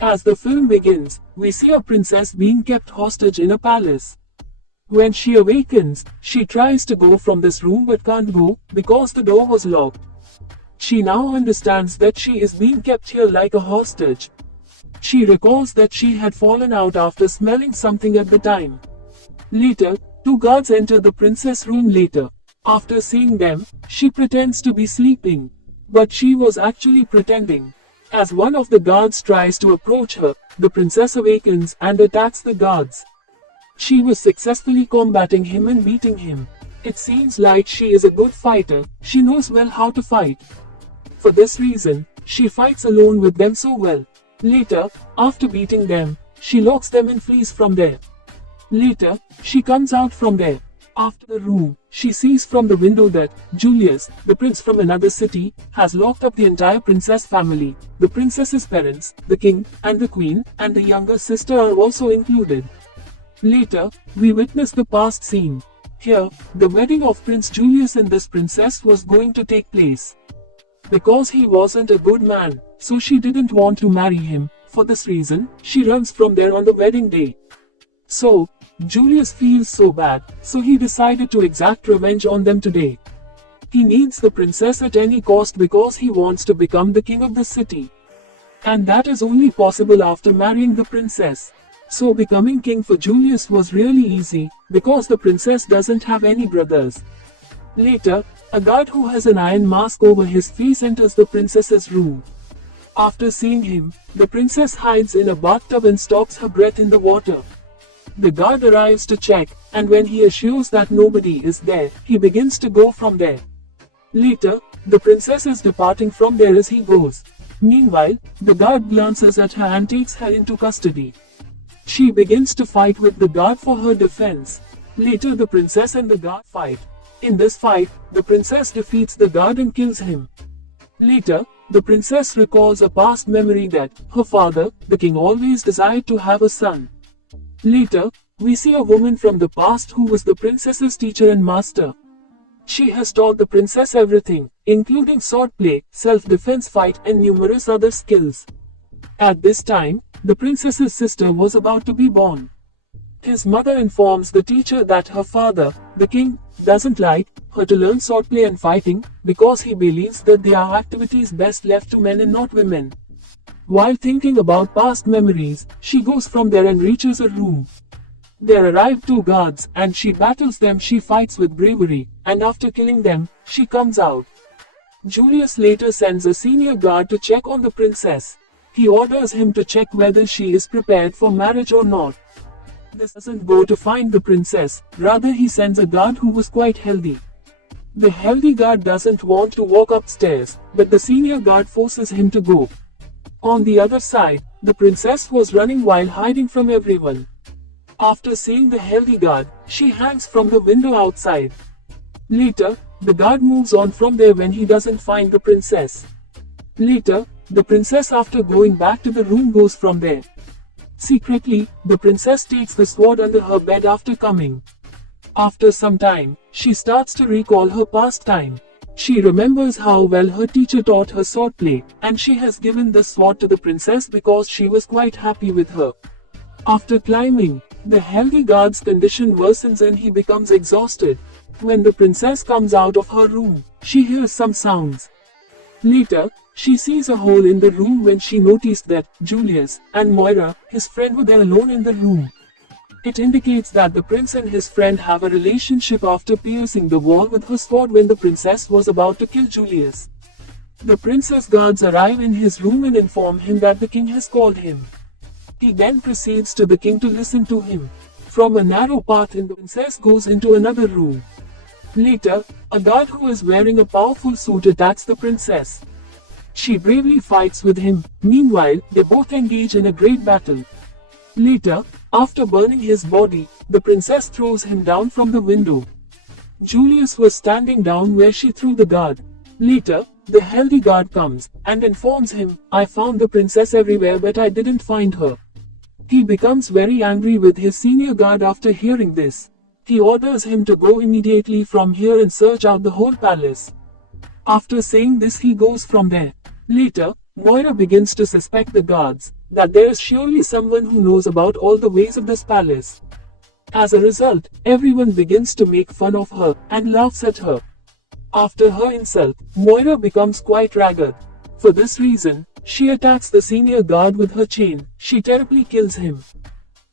As the film begins, we see a princess being kept hostage in a palace. When she awakens, she tries to go from this room but can't go because the door was locked. She now understands that she is being kept here like a hostage. She recalls that she had fallen out after smelling something at the time. Later, two guards enter the princess' room later. After seeing them, she pretends to be sleeping. But she was actually pretending. As one of the guards tries to approach her, the princess awakens and attacks the guards. She was successfully combating him and beating him. It seems like she is a good fighter, she knows well how to fight. For this reason, she fights alone with them so well. Later, after beating them, she locks them and flees from there. Later, she comes out from there. After the room, she sees from the window that Julius, the prince from another city, has locked up the entire princess family. The princess's parents, the king, and the queen, and the younger sister are also included. Later, we witness the past scene. Here, the wedding of Prince Julius and this princess was going to take place. Because he wasn't a good man, so she didn't want to marry him. For this reason, she runs from there on the wedding day. So, Julius feels so bad, so he decided to exact revenge on them today. He needs the princess at any cost because he wants to become the king of the city. And that is only possible after marrying the princess. So becoming king for Julius was really easy, because the princess doesn't have any brothers. Later, a guard who has an iron mask over his face enters the princess's room. After seeing him, the princess hides in a bathtub and stops her breath in the water. The guard arrives to check, and when he assures that nobody is there, he begins to go from there. Later, the princess is departing from there as he goes. Meanwhile, the guard glances at her and takes her into custody. She begins to fight with the guard for her defense. Later the princess and the guard fight. In this fight, the princess defeats the guard and kills him. Later, the princess recalls a past memory that her father, the king, always desired to have a son. Later, we see a woman from the past who was the princess's teacher and master. She has taught the princess everything, including swordplay, self-defense fight, and numerous other skills. At this time, the princess's sister was about to be born. His mother informs the teacher that her father, the king, doesn't like her to learn swordplay and fighting because he believes that they are activities best left to men and not women. While thinking about past memories, she goes from there and reaches a room. There arrive two guards, and she battles them. She fights with bravery, and after killing them, she comes out. Julius later sends a senior guard to check on the princess. He orders him to check whether she is prepared for marriage or not. This doesn't go to find the princess, rather he sends a guard who was quite healthy. The healthy guard doesn't want to walk upstairs, but the senior guard forces him to go. On the other side, the princess was running while hiding from everyone. After seeing the healthy guard, she hangs from the window outside. Later, the guard moves on from there when he doesn't find the princess. Later, the princess, after going back to the room, goes from there. Secretly, the princess takes the sword under her bed after coming. After some time, she starts to recall her past time. She remembers how well her teacher taught her swordplay, and she has given the sword to the princess because she was quite happy with her. After climbing, the healthy guard's condition worsens and he becomes exhausted. When the princess comes out of her room, she hears some sounds. Later, she sees a hole in the room when she noticed that Julius and Moira, his friend, were there alone in the room. It indicates that the prince and his friend have a relationship after piercing the wall with her sword when the princess was about to kill Julius. The prince's guards arrive in his room and inform him that the king has called him. He then proceeds to the king to listen to him. From a narrow path the princess goes into another room. Later, a guard who is wearing a powerful suit attacks the princess. She bravely fights with him. Meanwhile, they both engage in a great battle. Later, after burning his body, the princess throws him down from the window. Julius was standing down where she threw the guard. Later, the healthy guard comes and informs him, "I found the princess everywhere but I didn't find her." He becomes very angry with his senior guard after hearing this. He orders him to go immediately from here and search out the whole palace. After saying this, he goes from there. Later, Moira begins to suspect the guards. that there is surely someone who knows about all the ways of this palace. As a result, everyone begins to make fun of her and laughs at her. After her insult, Moira becomes quite ragged. For this reason, she attacks the senior guard with her chain. She terribly kills him.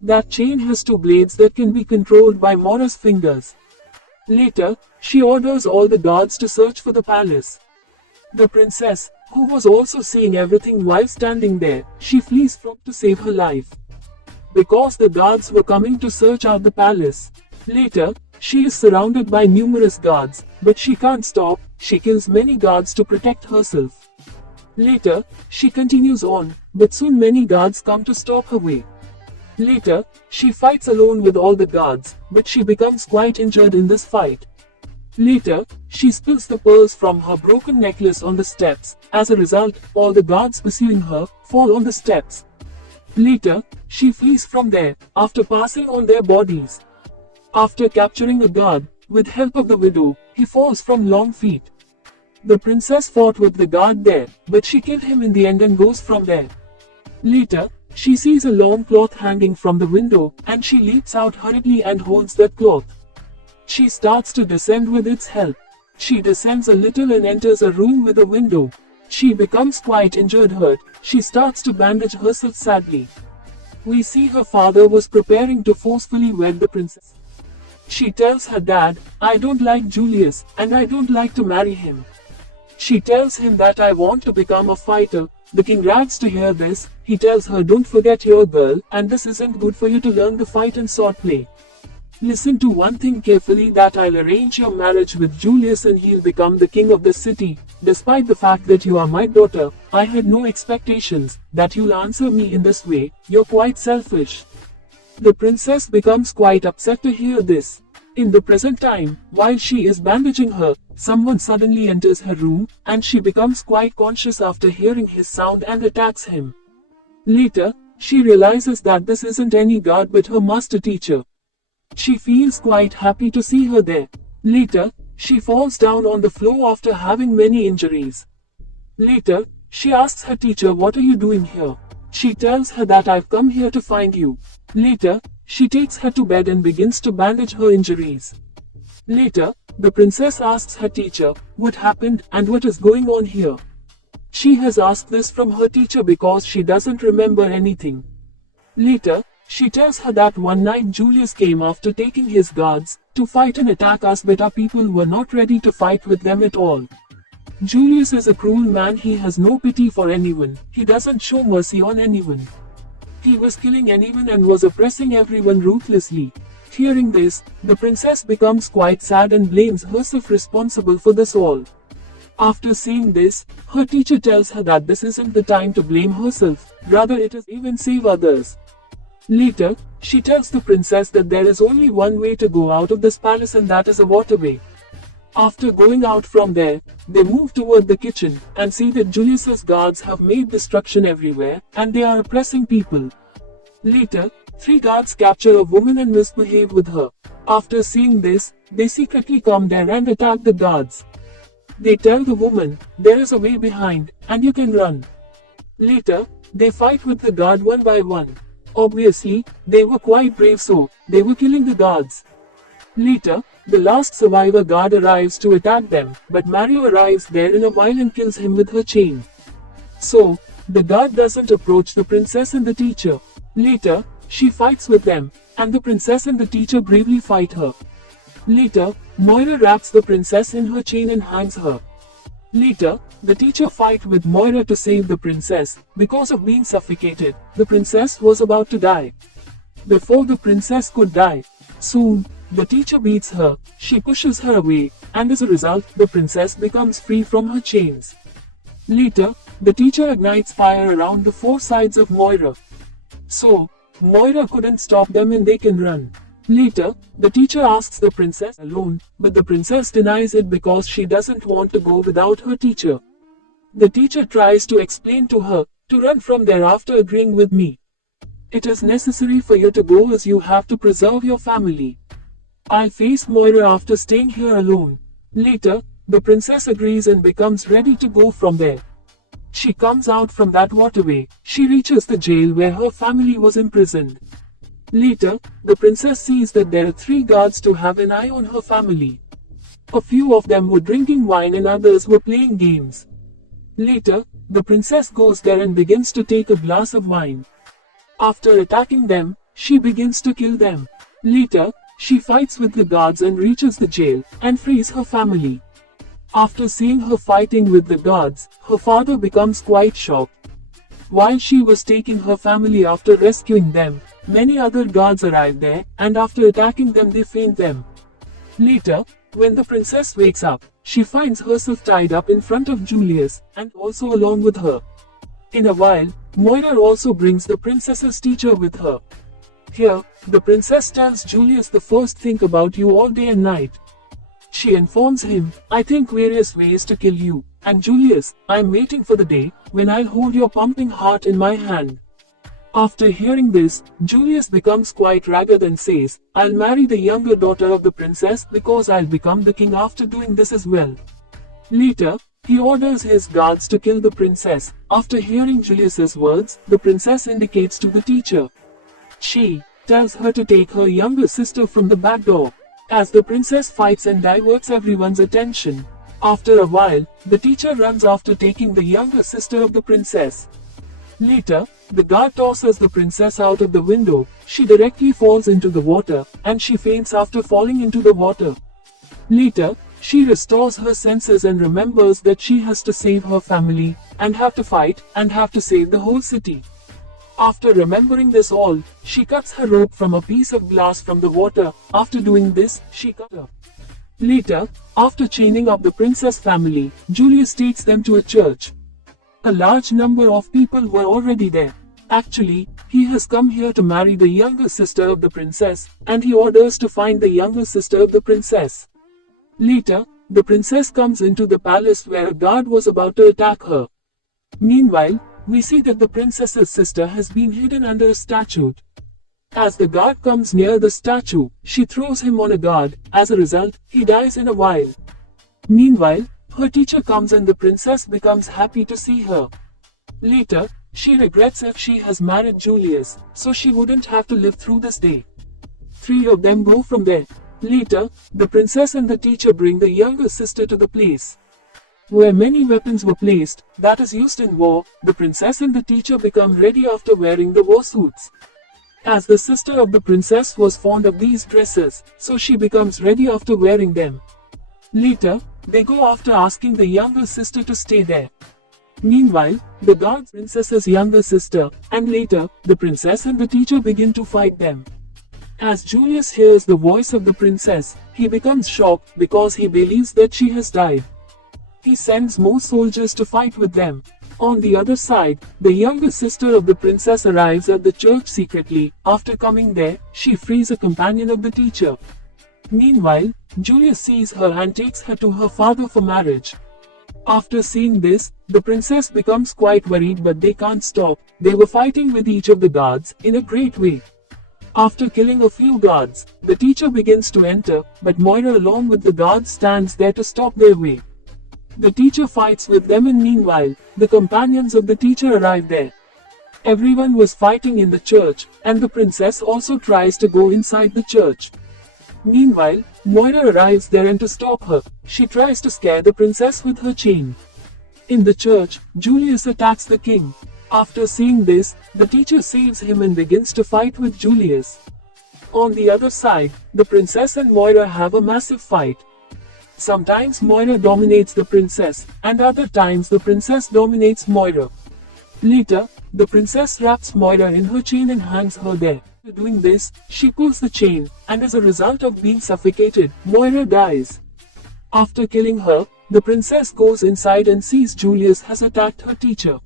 That chain has two blades that can be controlled by Moira's fingers. Later, she orders all the guards to search for the palace. The princess, who was also seeing everything while standing there, she flees from to save her life. Because the guards were coming to search out the palace. Later, she is surrounded by numerous guards, but she can't stop. She kills many guards to protect herself. Later, she continues on, but soon many guards come to stop her way. Later, she fights alone with all the guards, but she becomes quite injured in this fight. Later, she spills the pearls from her broken necklace on the steps. As a result, all the guards pursuing her fall on the steps. Later, she flees from there, after passing on their bodies. After capturing a guard, with help of the widow, he falls from long feet. The princess fought with the guard there, but she killed him in the end and goes from there. Later, she sees a long cloth hanging from the window, and she leaps out hurriedly and holds that cloth. She starts to descend with its help. She descends a little and enters a room with a window. She becomes quite injured hurt. She starts to bandage herself sadly. We see her father was preparing to forcefully wed the princess. She tells her dad, "I don't like Julius, and I don't like to marry him." She tells him that I want to become a fighter. The king rags to hear this. He tells her, "Don't forget your girl, and this isn't good for you to learn the fight and sword play. Listen to one thing carefully, that I'll arrange your marriage with Julius and he'll become the king of the city. Despite the fact that you are my daughter, I had no expectations that you'll answer me in this way. You're quite selfish." The princess becomes quite upset to hear this. In the present time, while she is bandaging her, someone suddenly enters her room, and she becomes quite conscious after hearing his sound and attacks him. Later, she realizes that this isn't any guard but her master teacher. She feels quite happy to see her there. Later, she falls down on the floor after having many injuries. Later, she asks her teacher, "What are you doing here?" She tells her that "I've come here to find you." Later, she takes her to bed and begins to bandage her injuries. Later, the princess asks her teacher, "What happened and what is going on here?" She has asked this from her teacher because she doesn't remember anything. Later, she tells her that one night Julius came after taking his guards to fight and attack us, but our people were not ready to fight with them at all. Julius is a cruel man. He has no pity for anyone. He doesn't show mercy on anyone. He was killing anyone and was oppressing everyone ruthlessly. Hearing this, the princess becomes quite sad and blames herself responsible for this all. After seeing this, her teacher tells her that this isn't the time to blame herself, rather it is even save others. Later, she tells the princess that there is only one way to go out of this palace, and that is a waterway. After going out from there, they move toward the kitchen and see that Julius's guards have made destruction everywhere and they are oppressing people. Later, 3 guards capture a woman and misbehave with her. After seeing this, they secretly come there and attack the guards. They tell the woman, "There is a way behind, and you can run." Later, they fight with the guard one by one. Obviously, they were quite brave, so they were killing the guards. Later, the last survivor guard arrives to attack them, but Mario arrives there in a while and kills him with her chain. So, the guard doesn't approach the princess and the teacher. Later, she fights with them, and the princess and the teacher bravely fight her. Later, Moira wraps the princess in her chain and hangs her. Later, the teacher fight with Moira to save the princess. Because of being suffocated, the princess was about to die. Before the princess could die, soon, the teacher beats her, she pushes her away, and as a result, the princess becomes free from her chains. Later, the teacher ignites fire around the 4 sides of Moira. So, Moira couldn't stop them and they can run. Later, the teacher asks the princess alone, but the princess denies it because she doesn't want to go without her teacher. The teacher tries to explain to her to run from there after agreeing with me. "It is necessary for you to go as you have to preserve your family. I'll face Moira after staying here alone." Later, the princess agrees and becomes ready to go from there. She comes out from that waterway. She reaches the jail where her family was imprisoned. Later, the princess sees that there are 3 guards to have an eye on her family. A few of them were drinking wine and others were playing games. Later, the princess goes there and begins to take a glass of wine. After attacking them, she begins to kill them. Later, she fights with the guards and reaches the jail, and frees her family. After seeing her fighting with the guards, her father becomes quite shocked. While she was taking her family after rescuing them, many other guards arrive there, and after attacking them they faint them. Later, when the princess wakes up, she finds herself tied up in front of Julius, and also along with her. In a while, Moira also brings the princess's teacher with her. Here, the princess tells Julius the first think about you all day and night. She informs him, I think various ways to kill you, and Julius, I'm waiting for the day, when I'll hold your pumping heart in my hand. After hearing this, Julius becomes quite ragged and says, I'll marry the younger daughter of the princess because I'll become the king after doing this as well. Later, he orders his guards to kill the princess. After hearing Julius's words, the princess indicates to the teacher. She tells her to take her younger sister from the back door. As the princess fights and diverts everyone's attention. After a while, the teacher runs after taking the younger sister of the princess. Later, the guard tosses the princess out of the window. She directly falls into the water, and she faints after falling into the water. Later, she restores her senses and remembers that she has to save her family, and have to fight, and have to save the whole city. After remembering this all, she cuts her rope from a piece of glass from the water. After doing this, she cut her. Later, after chaining up the princess family, Julius takes them to a church. A large number of people were already there. Actually, he has come here to marry the younger sister of the princess, and he orders to find the younger sister of the princess. Later, the princess comes into the palace where a guard was about to attack her. Meanwhile, we see that the princess's sister has been hidden under a statue. As the guard comes near the statue, she throws him on a guard. As a result, he dies in a while. Meanwhile, her teacher comes and the princess becomes happy to see her. Later, she regrets if she has married Julius, so she wouldn't have to live through this day. 3 of them go from there. Later, the princess and the teacher bring the younger sister to the place where many weapons were placed, that is used in war. The princess and the teacher become ready after wearing the war suits. As the sister of the princess was fond of these dresses, so she becomes ready after wearing them. Later, they go after asking the younger sister to stay there. Meanwhile, the guards princess's younger sister, and later, the princess and the teacher begin to fight them. As Julius hears the voice of the princess, he becomes shocked because he believes that she has died. He sends more soldiers to fight with them. On the other side, the younger sister of the princess arrives at the church secretly. After coming there, she frees a companion of the teacher. Meanwhile, Julius sees her and takes her to her father for marriage. After seeing this, the princess becomes quite worried, but they can't stop. They were fighting with each of the guards in a great way. After killing a few guards, the teacher begins to enter, but Moira along with the guards stands there to stop their way. The teacher fights with them, and meanwhile, the companions of the teacher arrive there. Everyone was fighting in the church, and the princess also tries to go inside the church. Meanwhile, Moira arrives there, and to stop her, she tries to scare the princess with her chain. In the church, Julius attacks the king. After seeing this, the teacher saves him and begins to fight with Julius. On the other side, the princess and Moira have a massive fight. Sometimes Moira dominates the princess, and other times the princess dominates Moira. Later, the princess wraps Moira in her chain and hangs her there. After doing this, she pulls the chain, and as a result of being suffocated, Moira dies. After killing her, the princess goes inside and sees Julius has attacked her teacher.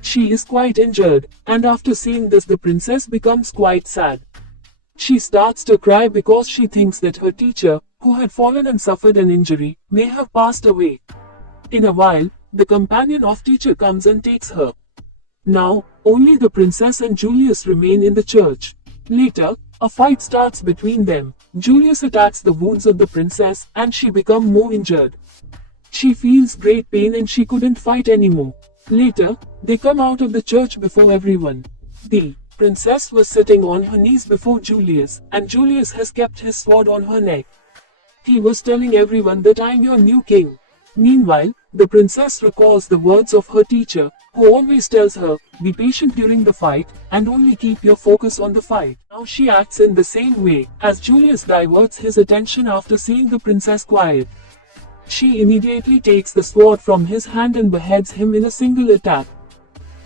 She is quite injured, and after seeing this, the princess becomes quite sad. She starts to cry because she thinks that her teacher, who had fallen and suffered an injury, may have passed away. In a while, the companion of teacher comes and takes her. Now, only the princess and Julius remain in the church. Later, a fight starts between them. Julius attacks the wounds of the princess, and she becomes more injured. She feels great pain and she couldn't fight anymore. Later, they come out of the church before everyone. The princess was sitting on her knees before Julius, and Julius has kept his sword on her neck. He was telling everyone that I'm your new king. Meanwhile, the princess recalls the words of her teacher, who always tells her, be patient during the fight, and only keep your focus on the fight. Now she acts in the same way, as Julius diverts his attention after seeing the princess quiet. She immediately takes the sword from his hand and beheads him in a single attack.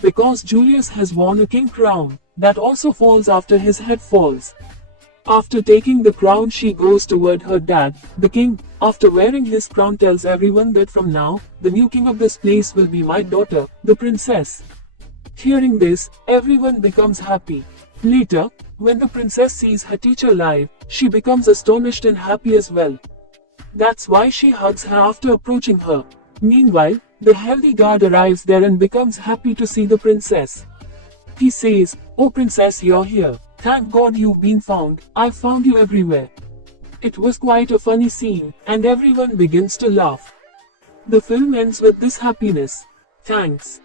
Because Julius has worn a king crown, that also falls after his head falls. After taking the crown, she goes toward her dad, the king. After wearing his crown, tells everyone that from now, the new king of this place will be my daughter, the princess. Hearing this, everyone becomes happy. Later, when the princess sees her teacher live, she becomes astonished and happy as well. That's why she hugs her after approaching her. Meanwhile, the healthy guard arrives there and becomes happy to see the princess. He says, "Oh princess, you're here. Thank God you've been found. I've found you everywhere." It was quite a funny scene, and everyone begins to laugh. The film ends with this happiness. Thanks.